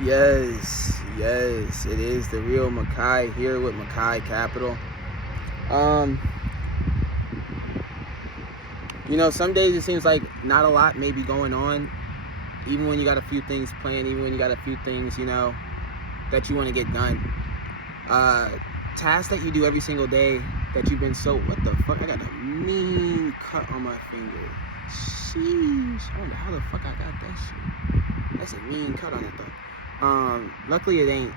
Yes, it is the real Makai here with Makai Capital. Some days it seems like not a lot may be going on, even when you got a few things planned, even when you got a few things, that you want to get done. Tasks that you do every single day that you've been what the fuck? I got a mean cut on my finger. Sheesh. I wonder how the fuck I got that shit. That's a mean cut on it though. Luckily it ain't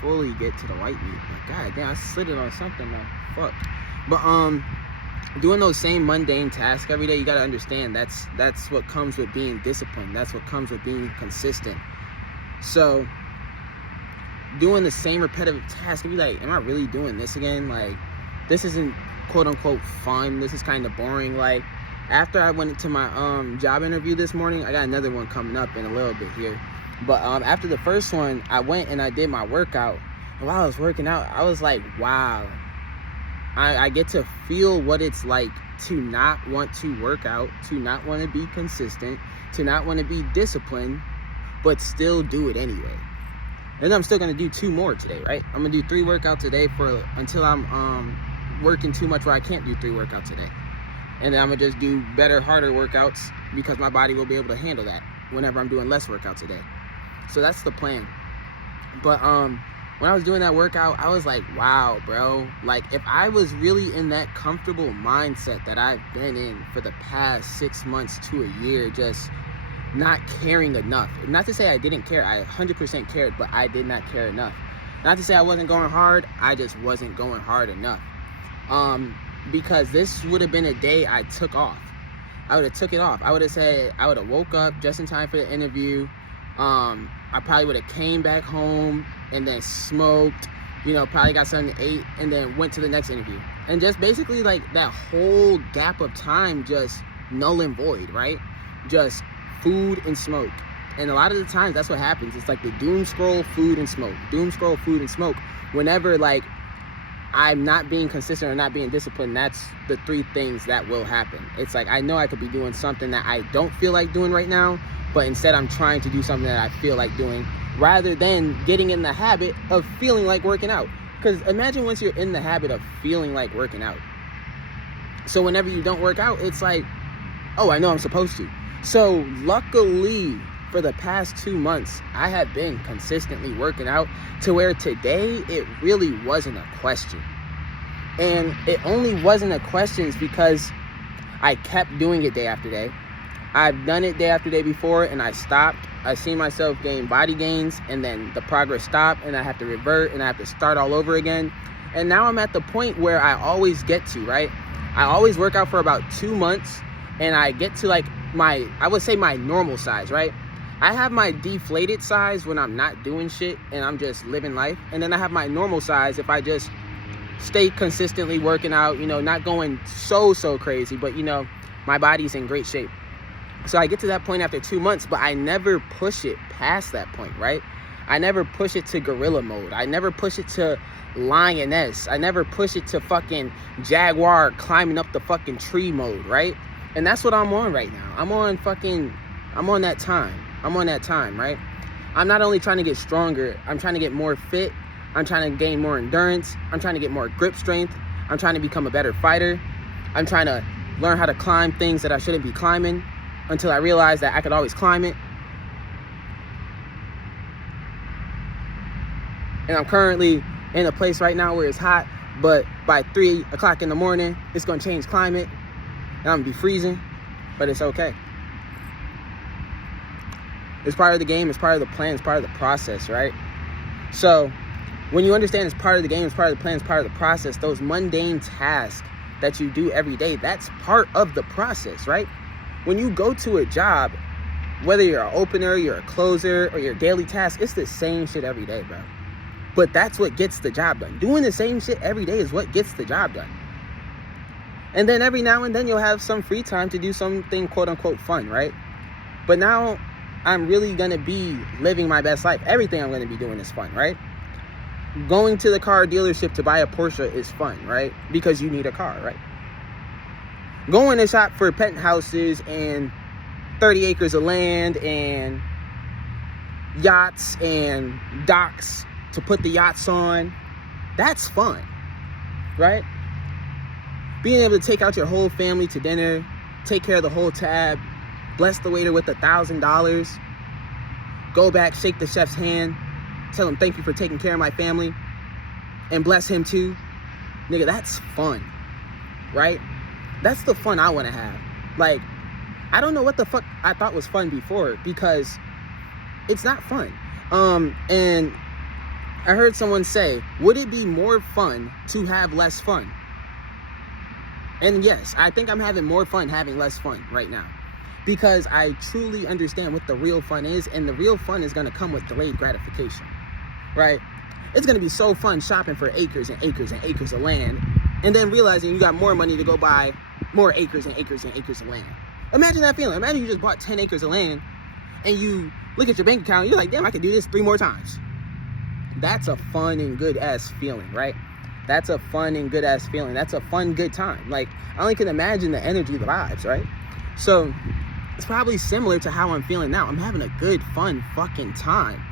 fully get to the white meat. But god damn, I slid it on something though. Fuck. But doing those same mundane tasks every day, you gotta understand that's what comes with being disciplined. That's what comes with being consistent. So doing the same repetitive task, you'd be like, am I really doing this again? Like, this isn't quote unquote fun. This is kind of boring. Like, after I went into my job interview this morning, I got another one coming up in a little bit here. But after the first one, I went and I did my workout. And while I was working out, I was like, wow, I get to feel what it's like to not want to work out, to not want to be consistent, to not want to be disciplined, but still do it anyway. And I'm still gonna do 2 more today, right? I'm gonna do 3 workouts today until I'm working too much where I can't do 3 workouts today. And then I'm gonna just do better, harder workouts because my body will be able to handle that whenever I'm doing less workouts a day. So that's the plan. But when I was doing that workout, I was like, wow, bro. Like, if I was really in that comfortable mindset that I've been in for the past 6 months to a year, just not caring enough. Not to say I didn't care. I 100% cared, but I did not care enough. Not to say I wasn't going hard. I just wasn't going hard enough. Because this would have been a day I took off. I would have took it off. I would have said, I would have woke up just in time for the interview. I probably would have came back home and then smoked, probably got something to eat and then went to the next interview. And just basically like that whole gap of time just null and void, right? Just food and smoke. And a lot of the times that's what happens. It's like the doom scroll, food and smoke. Doom scroll, food and smoke. Whenever like I'm not being consistent or not being disciplined, that's the 3 things that will happen. It's like I know I could be doing something that I don't feel like doing right now, but instead I'm trying to do something that I feel like doing rather than getting in the habit of feeling like working out. Because imagine once you're in the habit of feeling like working out. So whenever you don't work out, it's like, oh, I know I'm supposed to. So luckily for the past 2 months, I have been consistently working out to where today it really wasn't a question. And it only wasn't a question because I kept doing it day after day. I've done it day after day before and I stopped. I see myself gain body gains and then the progress stopped and I have to revert and I have to start all over again. And now I'm at the point where I always get to, right? I always work out for about 2 months and I get to like I would say my normal size, right? I have my deflated size when I'm not doing shit and I'm just living life. And then I have my normal size if I just stay consistently working out, not going so crazy, but my body's in great shape. So I get to that point after 2 months, but I never push it past that point, right? I never push it to gorilla mode. I never push it to lioness. I never push it to fucking jaguar climbing up the fucking tree mode, right? And that's what I'm on right now. I'm on that time. I'm on that time, right? I'm not only trying to get stronger, I'm trying to get more fit. I'm trying to gain more endurance. I'm trying to get more grip strength. I'm trying to become a better fighter. I'm trying to learn how to climb things that I shouldn't be climbing until I realize that I could always climb it. And I'm currently in a place right now where it's hot, but by 3 o'clock in the morning, it's gonna change climate. And I'm gonna be freezing, but it's okay. It's part of the game, it's part of the plan, it's part of the process, right? So when you understand it's part of the game, it's part of the plan, it's part of the process, those mundane tasks that you do every day, that's part of the process, right? When you go to a job, whether you're an opener, you're a closer, or your daily task, it's the same shit every day, bro. But that's what gets the job done. Doing the same shit every day is what gets the job done. And then every now and then you'll have some free time to do something quote unquote fun, right? But now I'm really gonna be living my best life. Everything I'm gonna be doing is fun, right? Going to the car dealership to buy a Porsche is fun, right? Because you need a car, right? Going to shop for penthouses and 30 acres of land and yachts and docks to put the yachts on. That's fun, right? Being able to take out your whole family to dinner, take care of the whole tab, bless the waiter with $1,000, go back, shake the chef's hand, tell him thank you for taking care of my family, and bless him too. Nigga, that's fun, right? That's the fun I want to have. Like, I don't know what the fuck I thought was fun before, because it's not fun. And I heard someone say, would it be more fun to have less fun? And yes, I think I'm having more fun having less fun right now, because I truly understand what the real fun is, and the real fun is going to come with delayed gratification, right? It's going to be so fun shopping for acres and acres and acres of land, and then realizing you got more money to go buy more acres and acres and acres of land. Imagine that feeling. Imagine you just bought 10 acres of land, and you look at your bank account, and you're like, damn, I could do this 3 more times. That's a fun and good ass feeling, right? That's a fun and good ass feeling. That's a fun, good time. Like, I only can imagine the energy, the vibes, right? So it's probably similar to how I'm feeling now. I'm having a good, fun fucking time.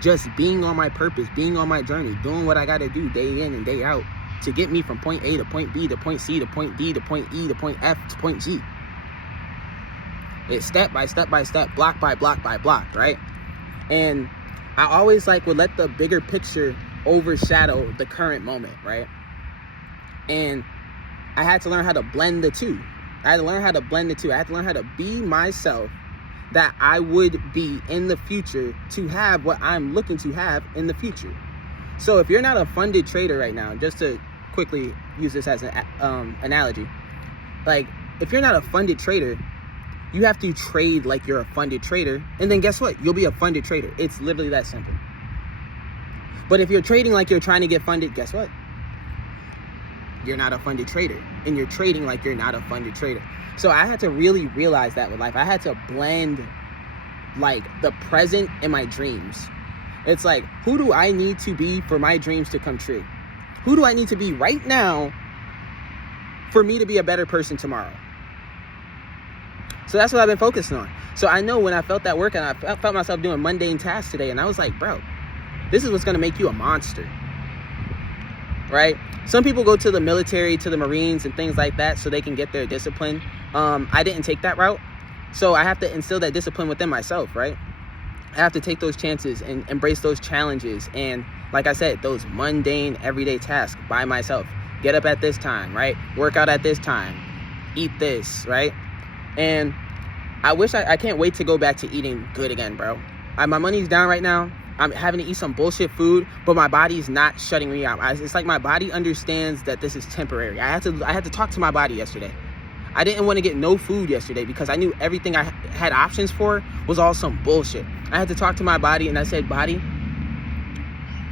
Just being on my purpose, being on my journey, doing what I gotta do day in and day out to get me from point A to point B to point C to point D to point E to point F to point G. It's step by step by step, block by block by block, right? And I always would let the bigger picture overshadow the current moment, right? And I had to learn how to blend the two. I had to learn how to blend the two. I had to learn how to be myself that I would be in the future to have what I'm looking to have in the future. So if you're not a funded trader right now, just to quickly use this as an analogy, like, if you're not a funded trader, you have to trade like you're a funded trader, and then guess what? You'll be a funded trader. It's literally that simple. But if you're trading like you're trying to get funded, guess what? You're not a funded trader, and you're trading like you're not a funded trader. So I had to really realize that with life. I had to blend like the present and my dreams. It's like, who do I need to be for my dreams to come true? Who do I need to be right now for me to be a better person tomorrow? So that's what I've been focusing on. So I know when I felt that work, and I felt myself doing mundane tasks today, and I was like, bro, this is what's going to make you a monster, right? Some people go to the military, to the Marines and things like that so they can get their discipline. I didn't take that route. So I have to instill that discipline within myself, right? I have to take those chances and embrace those challenges. And like I said, those mundane everyday tasks by myself. Get up at this time, right? Work out at this time. Eat this, right? And I can't wait to go back to eating good again, bro. My money's down right now. I'm having to eat some bullshit food, but my body's not shutting me out. It's like my body understands that this is temporary. I had to talk to my body yesterday. I didn't want to get no food yesterday because I knew everything I had options for was all some bullshit. I had to talk to my body, and I said, body,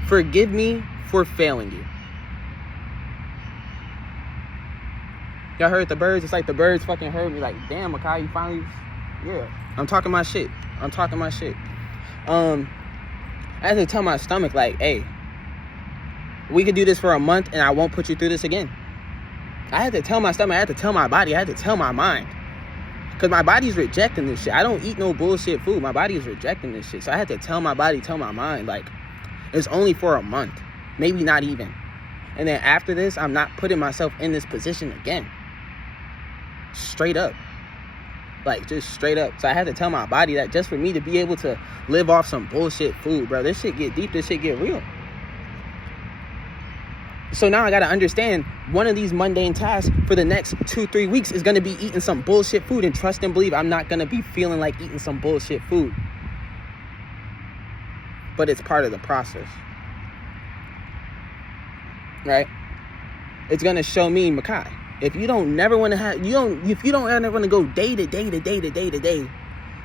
forgive me for failing you. Y'all heard the birds? It's like the birds fucking heard me. Like, damn, Makai, you finally... Yeah, I'm talking my shit. I had to tell my stomach, like, hey, we could do this for a month and I won't put you through this again. I had to tell my stomach, I had to tell my body, I had to tell my mind. Because my body's rejecting this shit. I don't eat no bullshit food. My body is rejecting this shit. So I had to tell my body, tell my mind, like, it's only for a month. Maybe not even. And then after this, I'm not putting myself in this position again. Straight up. Like, just straight up. So I had to tell my body that just for me to be able to live off some bullshit food, bro. This shit get deep. This shit get real. So now I got to understand one of these mundane tasks for the next 2-3 weeks is going to be eating some bullshit food, and trust and believe I'm not going to be feeling like eating some bullshit food. But it's part of the process. Right? It's going to show me, Makai, if you don't never want to have, if you don't ever want to go day to day to day to day to day,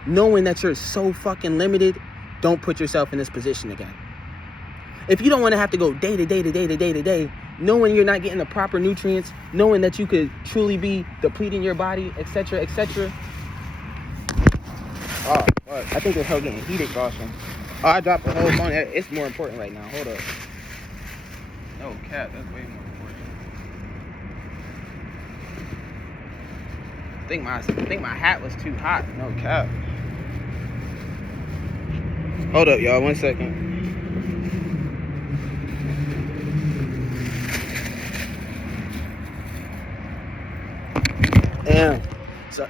knowing that you're so fucking limited, don't put yourself in this position again. If you don't want to have to go day to day to day to day to day, knowing you're not getting the proper nutrients, knowing that you could truly be depleting your body, etc., etc. Oh, fuck. I think this hell getting heated, caution. Oh, I dropped the whole phone. It's more important right now. Hold up. No cap, that's way more important. I think my hat was too hot. No cap. Hold up, y'all. 1 second. Damn. So,